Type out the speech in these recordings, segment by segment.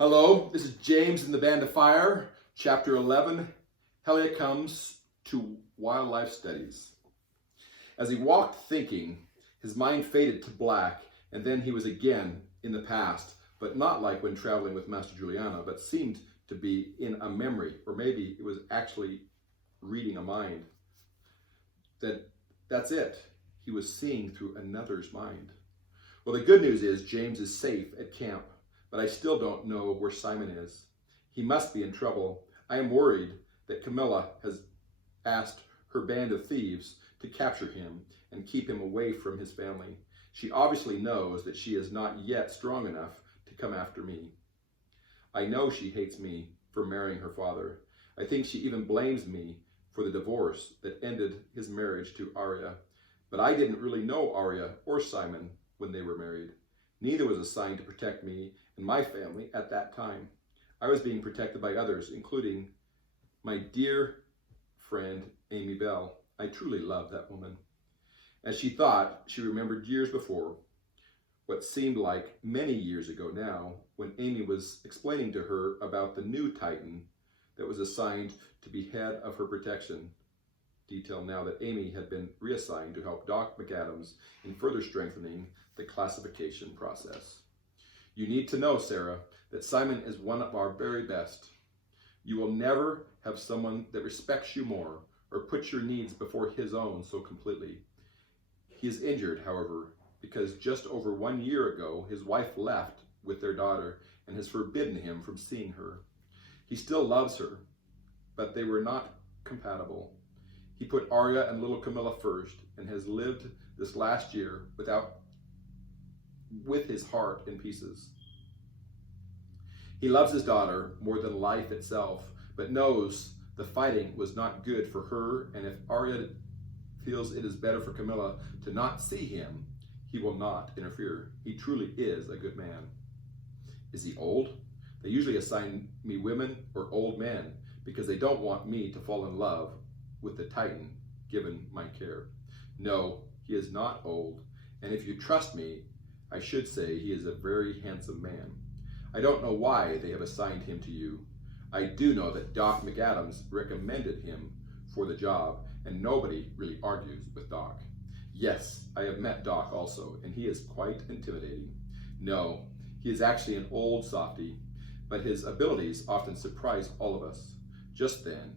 Hello, this is James in the Band of Fire, Chapter 11, Helia Comes to Wildlife Studies. As he walked thinking, his mind faded to black, and then he was again in the past, but not like when traveling with Master Juliana, but seemed to be in a memory, or maybe it was actually reading a mind. That's it. He was seeing through another's mind. Well, the good news is James is safe at camp, but I still don't know where Simon is. He must be in trouble. I am worried that Camilla has asked her band of thieves to capture him and keep him away from his family. She obviously knows that she is not yet strong enough to come after me. I know she hates me for marrying her father. I think she even blames me for the divorce that ended his marriage to Arya. But I didn't really know Arya or Simon when they were married. Neither was assigned to protect me and my family at that time. I was being protected by others, including my dear friend, Amy Bell. I truly love that woman. As she thought, she remembered years before, what seemed like many years ago now, when Amy was explaining to her about the new Titan that was assigned to be head of her protection. Detail now that Amy had been reassigned to help Doc McAdams in further strengthening the classification process. You need to know, Sarah, that Simon is one of our very best. You will never have someone that respects you more or puts your needs before his own so completely. He is injured, however, because just over 1 year ago, his wife left with their daughter and has forbidden him from seeing her. He still loves her, but they were not compatible. He put Arya and little Camilla first and has lived this last year with his heart in pieces. He loves his daughter more than life itself, but knows the fighting was not good for her, and if Arya feels it is better for Camilla to not see him, he will not interfere. He truly is a good man. Is he old? They usually assign me women or old men because they don't want me to fall in love with the Titan given my care. No, he is not old, and if you trust me, I should say he is a very handsome man. I don't know why they have assigned him to you. I do know that Doc McAdams recommended him for the job, and nobody really argues with Doc. Yes, I have met Doc also, and he is quite intimidating. No, he is actually an old softy, but his abilities often surprise all of us. Just then,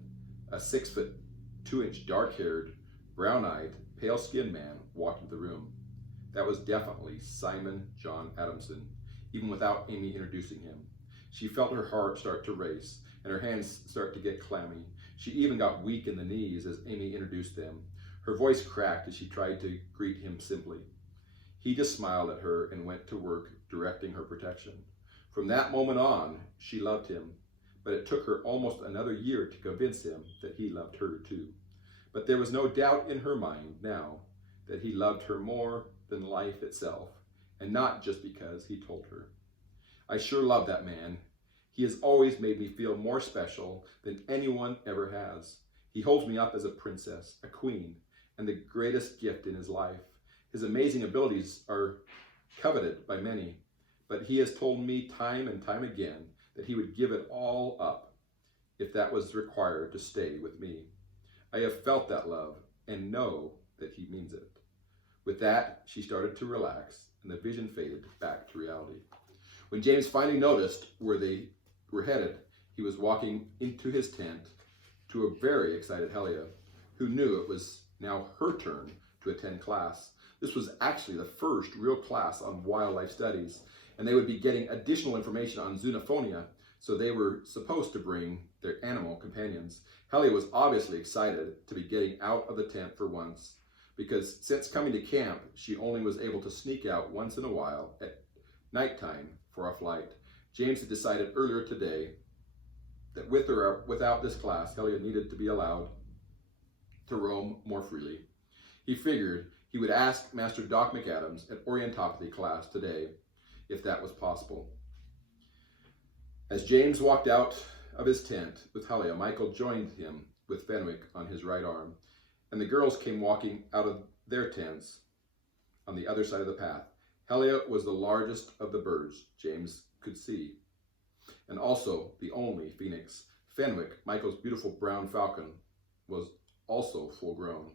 a 6'2" dark-haired, brown-eyed, pale-skinned man walked into the room. That was definitely Simon John Adamson, even without Amy introducing him. She felt her heart start to race and her hands start to get clammy. She even got weak in the knees as Amy introduced them. Her voice cracked as she tried to greet him simply. He just smiled at her and went to work directing her protection. From that moment on, she loved him, but it took her almost another year to convince him that he loved her too. But there was no doubt in her mind now that he loved her more than life itself, and not just because he told her. I sure love that man. He has always made me feel more special than anyone ever has. He holds me up as a princess, a queen, and the greatest gift in his life. His amazing abilities are coveted by many, but he has told me time and time again that he would give it all up if that was required to stay with me. I have felt that love and know that he means it. With that, she started to relax, and the vision faded back to reality. When James finally noticed where they were headed, he was walking into his tent to a very excited Helia, who knew it was now her turn to attend class. This was actually the first real class on wildlife studies, and they would be getting additional information on zoonophonia, so they were supposed to bring their animal companions. Helia was obviously excited to be getting out of the tent for once, because since coming to camp, she only was able to sneak out once in a while at nighttime for a flight. James had decided earlier today that with or without this class, Helia needed to be allowed to roam more freely. He figured he would ask Master Doc McAdams at Orientopathy class today if that was possible. As James walked out of his tent with Helia, Michael joined him with Fenwick on his right arm, and the girls came walking out of their tents on the other side of the path. Helia was the largest of the birds James could see. and also the only phoenix. Fenwick, Michael's beautiful brown falcon, was also full grown.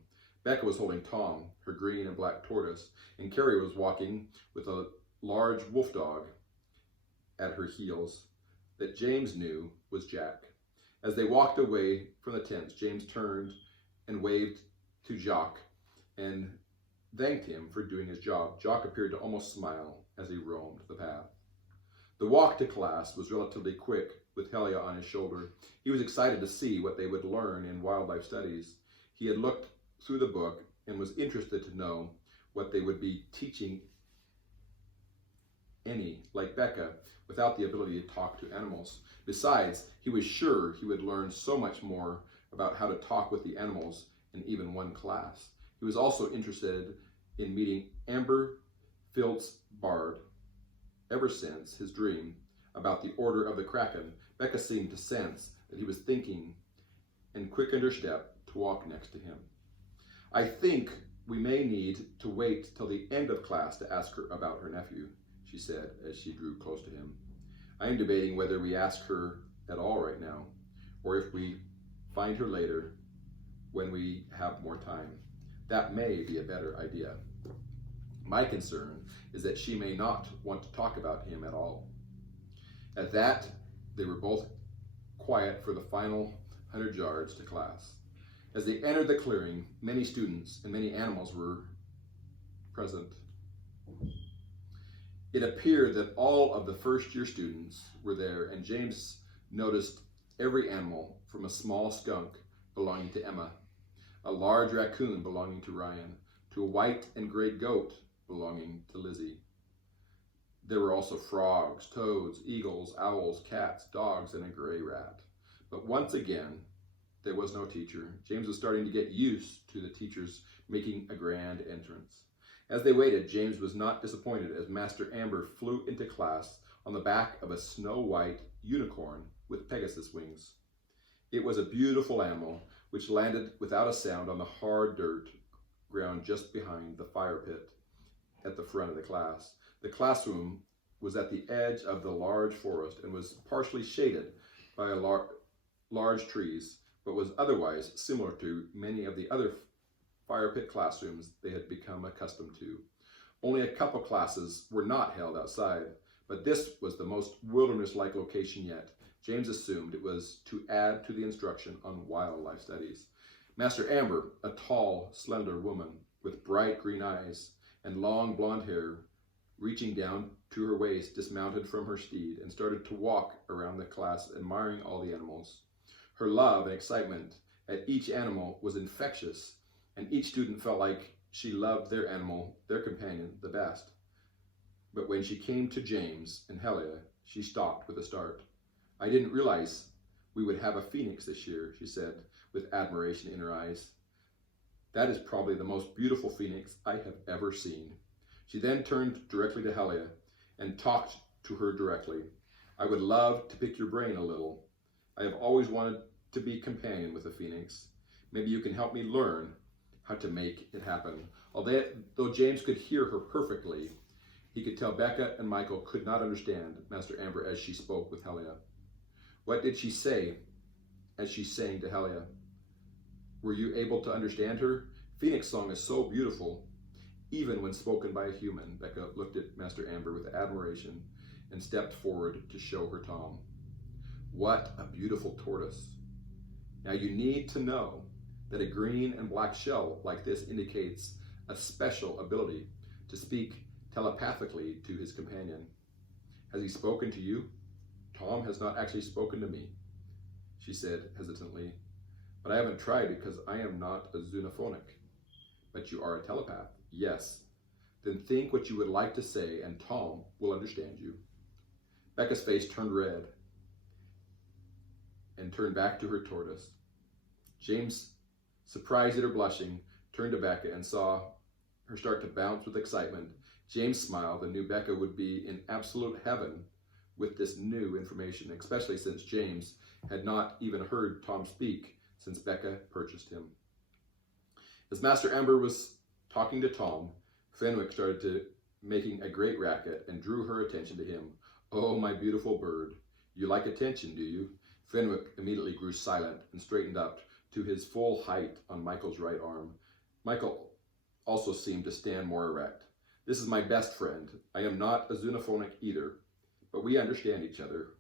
Becca was holding Tom, her green and black tortoise, and Carrie was walking with a large wolf dog at her heels that James knew was Jack. As they walked away from the tents, James turned and waved to Jock and thanked him for doing his job. Jock appeared to almost smile as he roamed the path. The walk to class was relatively quick, with Helia on his shoulder. He was excited to see what they would learn in wildlife studies. He had looked through the book and was interested to know what they would be teaching any, like Becca, without the ability to talk to animals. Besides, he was sure he would learn so much more about how to talk with the animals in even one class. He was also interested in meeting Amber Filtz-Bard. Ever since his dream about the Order of the Kraken, Becca seemed to sense that he was thinking and quickened her step to walk next to him. I think we may need to wait till the end of class to ask her about her nephew, she said as she drew close to him. I am debating whether we ask her at all right now, or if we find her later when we have more time. That may be a better idea. My concern is that she may not want to talk about him at all. At that, they were both quiet for the final 100 yards to class. As they entered the clearing, many students and many animals were present. It appeared that all of the first-year students were there, and James noticed every animal from a small skunk belonging to Emma, a large raccoon belonging to Ryan, to a white and gray goat belonging to Lizzie. There were also frogs, toads, eagles, owls, cats, dogs, and a gray rat. But once again, there was no teacher. James was starting to get used to the teachers making a grand entrance. As they waited, James was not disappointed as Master Amber flew into class on the back of a snow-white unicorn with Pegasus wings. It was a beautiful animal which landed without a sound on the hard dirt ground just behind the fire pit at the front of the class. The classroom was at the edge of the large forest and was partially shaded by large trees, but was otherwise similar to many of the other fire pit classrooms they had become accustomed to. Only a couple classes were not held outside, but this was the most wilderness-like location yet. James assumed it was to add to the instruction on wildlife studies. Master Amber, a tall, slender woman with bright green eyes and long blonde hair reaching down to her waist, dismounted from her steed and started to walk around the class, admiring all the animals. Her love and excitement at each animal was infectious, and each student felt like she loved their animal, their companion, the best. But when she came to James and Helia, she stopped with a start. I didn't realize we would have a phoenix this year, she said, with admiration in her eyes. That is probably the most beautiful phoenix I have ever seen. She then turned directly to Helia and talked to her directly. I would love to pick your brain a little. I have always wanted to be companion with a phoenix. Maybe you can help me learn how to make it happen. Although James could hear her perfectly, he could tell Becca and Michael could not understand Master Amber as she spoke with Helia. What did she say as she sang to Helia? Were you able to understand her? Phoenix song is so beautiful, even when spoken by a human. Becca looked at Master Amber with admiration and stepped forward to show her Tom. What a beautiful tortoise. Now you need to know that a green and black shell like this indicates a special ability to speak telepathically to his companion. Has he spoken to you? Tom has not actually spoken to me, she said hesitantly, but I haven't tried because I am not a xenophonic. But you are a telepath. Yes. Then think what you would like to say and Tom will understand you. Becca's face turned red and turned back to her tortoise. James, surprised at her blushing, turned to Becca and saw her start to bounce with excitement. James smiled and knew Becca would be in absolute heaven with this new information, especially since James had not even heard Tom speak since Becca purchased him. As Master Amber was talking to Tom, Fenwick started making a great racket and drew her attention to him. Oh, my beautiful bird, You like attention, do you? Fenwick immediately grew silent and straightened up to his full height on Michael's right arm. Michael also seemed to stand more erect. This is my best friend. I am not a xenophonic either, but we understand each other.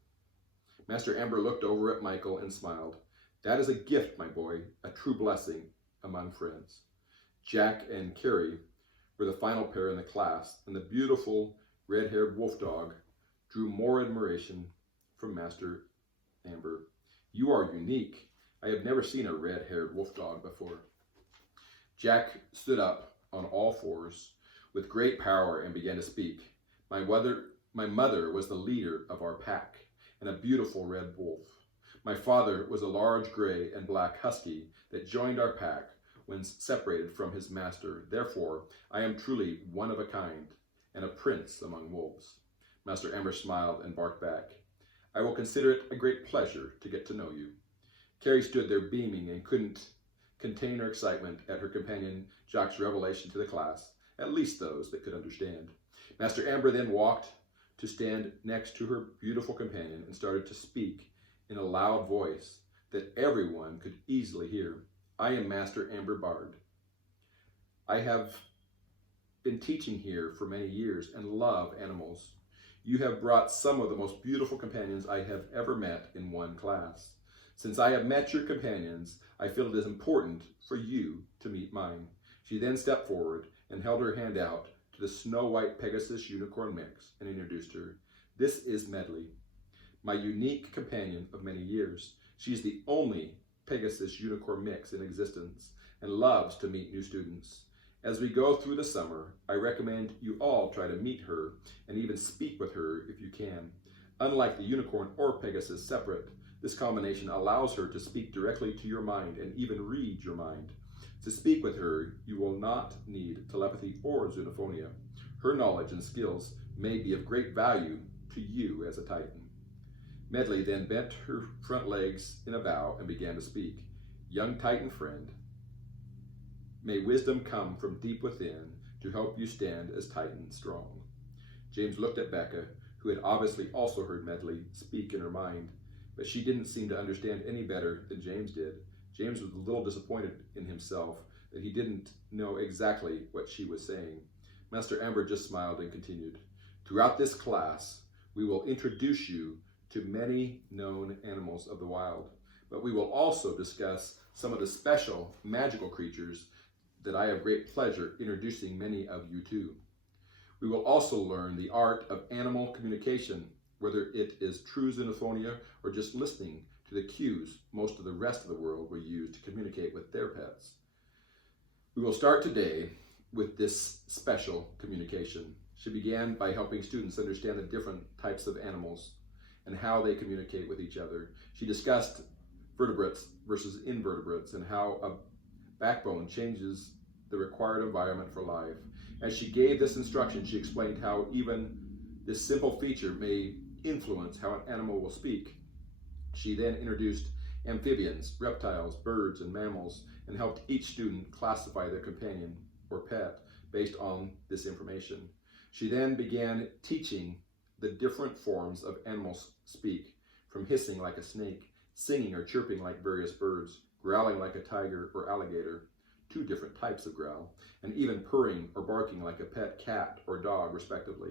Master Amber looked over at Michael and smiled. That is a gift, my boy, a true blessing among friends. Jack and Carrie were the final pair in the class, and the beautiful red-haired wolf dog drew more admiration from Master Amber. You are unique. I have never seen a red-haired wolf dog before. Jack stood up on all fours with great power and began to speak. My mother was the leader of our pack and a beautiful red wolf. My father was a large gray and black husky that joined our pack when separated from his master. Therefore, I am truly one of a kind and a prince among wolves. Master Amber smiled and barked back. I will consider it a great pleasure to get to know you. Carrie stood there beaming and couldn't contain her excitement at her companion Jack's revelation to the class, at least those that could understand. Master Amber then walked to stand next to her beautiful companion and started to speak in a loud voice that everyone could easily hear. I am Master Amber Bard. I have been teaching here for many years and love animals. You have brought some of the most beautiful companions I have ever met in one class. Since I have met your companions, I feel it is important for you to meet mine. She then stepped forward and held her hand out to the snow-white Pegasus unicorn mix and introduced her. This is Medley, my unique companion of many years. She is the only Pegasus unicorn mix in existence and loves to meet new students. As we go through the summer, I recommend you all try to meet her and even speak with her if you can. Unlike the unicorn or Pegasus separate, this combination allows her to speak directly to your mind and even read your mind. To speak with her, you will not need telepathy or xenophonia. Her knowledge and skills may be of great value to you as a Titan. Medley then bent her front legs in a bow and began to speak. Young Titan friend, may wisdom come from deep within to help you stand as Titan strong. James looked at Becca, who had obviously also heard Medley speak in her mind, but she didn't seem to understand any better than James did. James was a little disappointed in himself that he didn't know exactly what she was saying. Master Amber just smiled and continued. Throughout this class, we will introduce you to many known animals of the wild, but we will also discuss some of the special magical creatures that I have great pleasure introducing many of you to. We will also learn the art of animal communication, whether it is true xenophonia or just listening to the cues most of the rest of the world will use to communicate with their pets. We will start today with this special communication. She began by helping students understand the different types of animals and how they communicate with each other. She discussed vertebrates versus invertebrates and how a backbone changes the required environment for life. As she gave this instruction, she explained how even this simple feature may influence how an animal will speak. She then introduced amphibians, reptiles, birds, and mammals, and helped each student classify their companion or pet based on this information. She then began teaching the different forms of animals speak, from hissing like a snake, singing or chirping like various birds, growling like a tiger or alligator, 2 different types of growl, and even purring or barking like a pet cat or dog, respectively.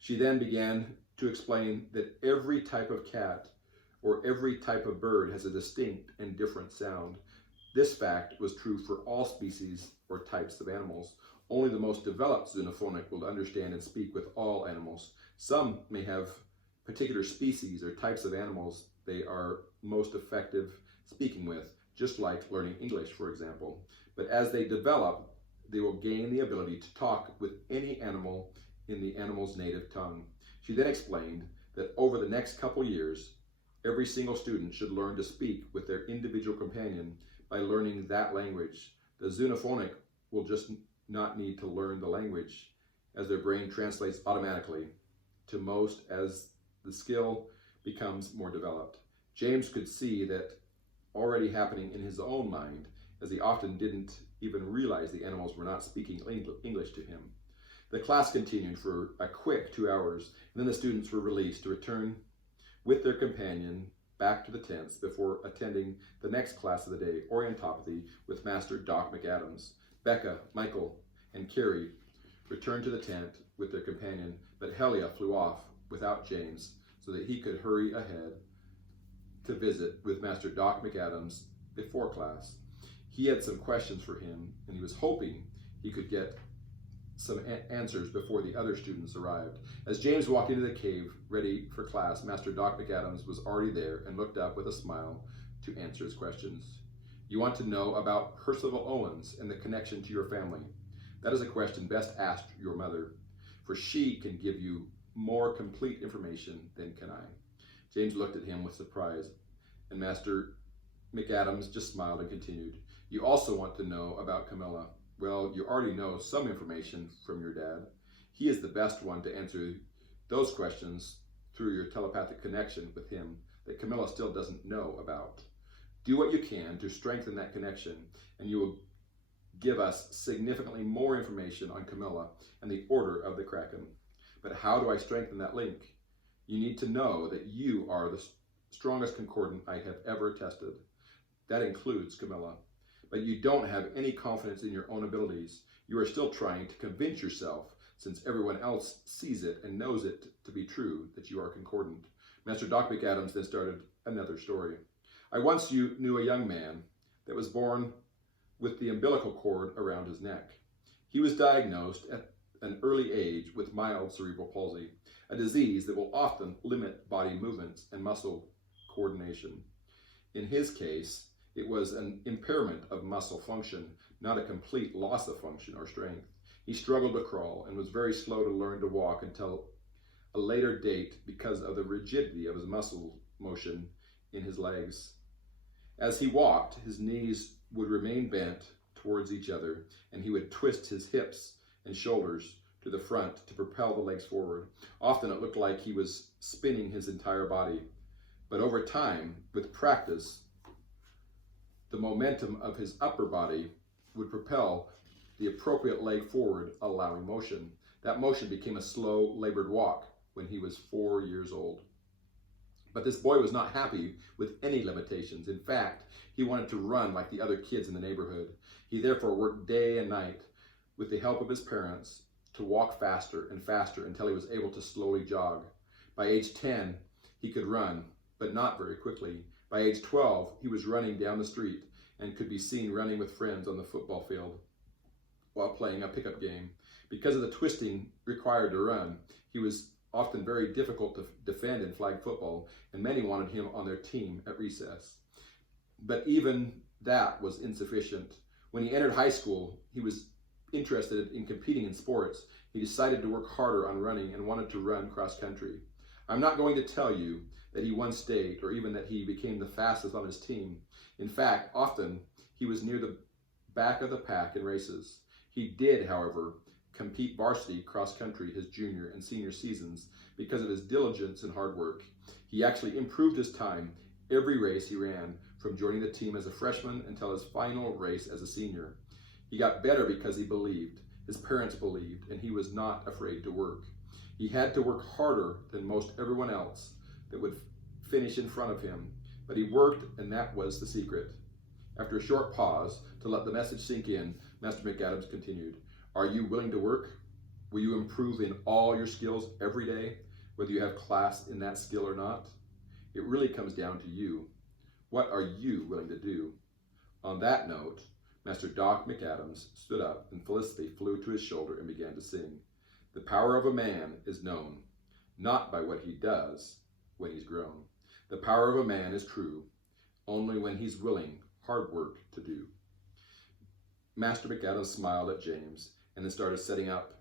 She then began to explain that every type of cat or every type of bird has a distinct and different sound. This fact was true for all species or types of animals. Only the most developed xenophonic will understand and speak with all animals. Some may have particular species or types of animals they are most effective speaking with, just like learning English, for example. But as they develop, they will gain the ability to talk with any animal in the animal's native tongue. She then explained that over the next couple years, every single student should learn to speak with their individual companion by learning that language. The xenophonic will just not need to learn the language, as their brain translates automatically to most as the skill becomes more developed. James could see that already happening in his own mind, as he often didn't even realize the animals were not speaking English to him. The class continued for a quick 2 hours, and then the students were released to return with their companion back to the tents before attending the next class of the day, Orientopathy, with Master Doc McAdams. Becca, Michael, and Carrie returned to the tent with their companion, but Helia flew off without James so that he could hurry ahead to visit with Master Doc McAdams before class. He had some questions for him, and he was hoping he could get some answers before the other students arrived. As James walked into the cave ready for class, Master Doc McAdams was already there and looked up with a smile to answer his questions. You want to know about Percival Owens and the connection to your family? That is a question best asked your mother, for she can give you more complete information than can I. James looked at him with surprise, and Master McAdams just smiled and continued. You also want to know about Camilla. Well, you already know some information from your dad. He is the best one to answer those questions through your telepathic connection with him that Camilla still doesn't know about. Do what you can to strengthen that connection, and you will give us significantly more information on Camilla and the Order of the Kraken. But how do I strengthen that link? You need to know that you are the strongest concordant I have ever tested. That includes Camilla. But you don't have any confidence in your own abilities. You are still trying to convince yourself, since everyone else sees it and knows it to be true, that you are concordant. Master Doc McAdams then started another story. I once knew a young man that was born with the umbilical cord around his neck. He was diagnosed at an early age with mild cerebral palsy, a disease that will often limit body movements and muscle coordination. In his case, it was an impairment of muscle function, not a complete loss of function or strength. He struggled to crawl and was very slow to learn to walk until a later date because of the rigidity of his muscle motion in his legs. As he walked, his knees would remain bent towards each other, and he would twist his hips and shoulders to the front to propel the legs forward. Often it looked like he was spinning his entire body. But over time, with practice, the momentum of his upper body would propel the appropriate leg forward, allowing motion. That motion became a slow, labored walk when he was 4 years old. But this boy was not happy with any limitations. In fact, he wanted to run like the other kids in the neighborhood. He therefore worked day and night with the help of his parents to walk faster and faster until he was able to slowly jog. By age 10, he could run, but not very quickly. By age 12, he was running down the street and could be seen running with friends on the football field while playing a pickup game. Because of the twisting required to run, he was often very difficult to defend in flag football, and many wanted him on their team at recess. But even that was insufficient. When he entered high school, he was interested in competing in sports. He decided to work harder on running and wanted to run cross country. I'm not going to tell you that he won state or even that he became the fastest on his team. In fact, often he was near the back of the pack in races. He did, however, compete varsity cross country his junior and senior seasons because of his diligence and hard work. He actually improved his time every race he ran, from joining the team as a freshman until his final race as a senior. He got better because he believed, his parents believed, and he was not afraid to work. He had to work harder than most everyone else that would finish in front of him, but he worked, and that was the secret. After a short pause to let the message sink in, Master McAdams continued, Are you willing to work? Will you improve in all your skills every day, whether you have class in that skill or not? It really comes down to you. What are you willing to do? On that note, Master Doc McAdams stood up, and Felicity flew to his shoulder and began to sing. The power of a man is known, not by what he does when he's grown. The power of a man is true only when he's willing hard work to do. Master McAdams smiled at James and then started setting up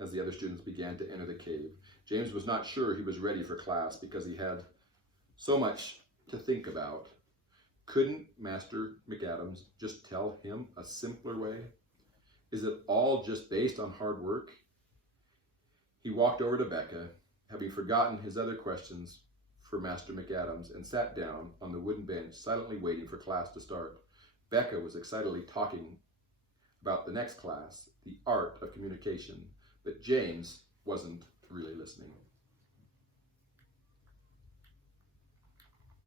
as the other students began to enter the cave. James was not sure he was ready for class because he had so much to think about. Couldn't Master McAdams just tell him a simpler way? Is it all just based on hard work? He walked over to Becca, having forgotten his other questions for Master McAdams, and sat down on the wooden bench, silently waiting for class to start. Becca was excitedly talking about the next class, the art of communication, but James wasn't really listening.